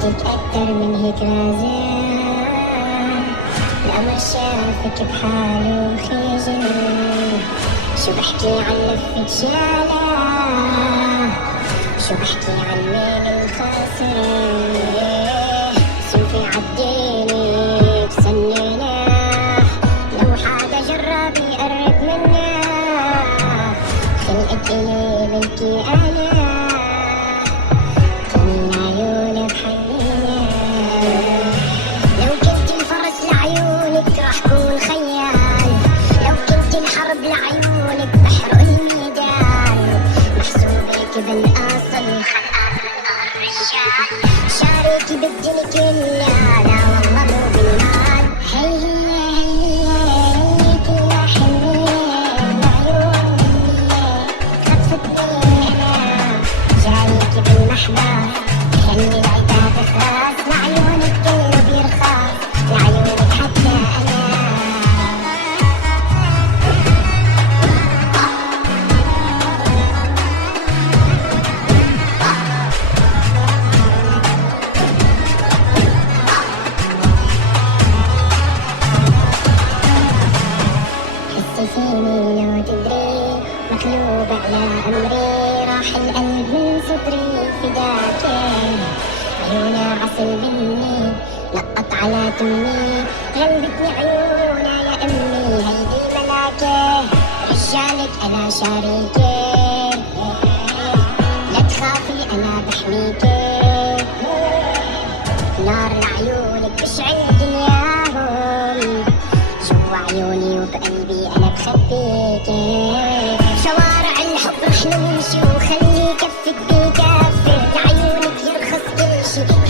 حبيتك أكتر من هيك رازان. القمر شافك بحاله خجل، شو بحكي عن لفة شالة، شو بحكي عن مين الخاسرة. سوفي عديني بسنينا، لو حدا جرب يقرب منا خلقت إلي ملكي أنا. كل عيونك حنينة، لو كنت الفرس لعيونك راح كون خيال، لو كنت الحرب لعيونك بحرق الميدان. محسوبك بالأصل خلقان الرجال، شاريكي بالدنيا كلها لا والله مو بالمال. هي كلها حنية بعيون منية خطفتني أنا، جايكي بالمحبة خلي العتاب تخاف، لعيونك كله بيرخاف، لعيونك حتى أنا. حسي فيني لو تدري مقلوب على أمري، راح القلب من صدري فداك. عيونا عسل مني لقط على تمي، غلبتني عيونا يا أمي هيدي ملاكة. رجالك أنا شاريكي، لا تخافي أنا بحميكي. نار لعيونك بشعل دنياهم، جوا عيوني وبقلبي أنا بخبيكي. شوارع الحب رح نمشي وخلي كفك بكفي، لعيونك يرخص كل شي.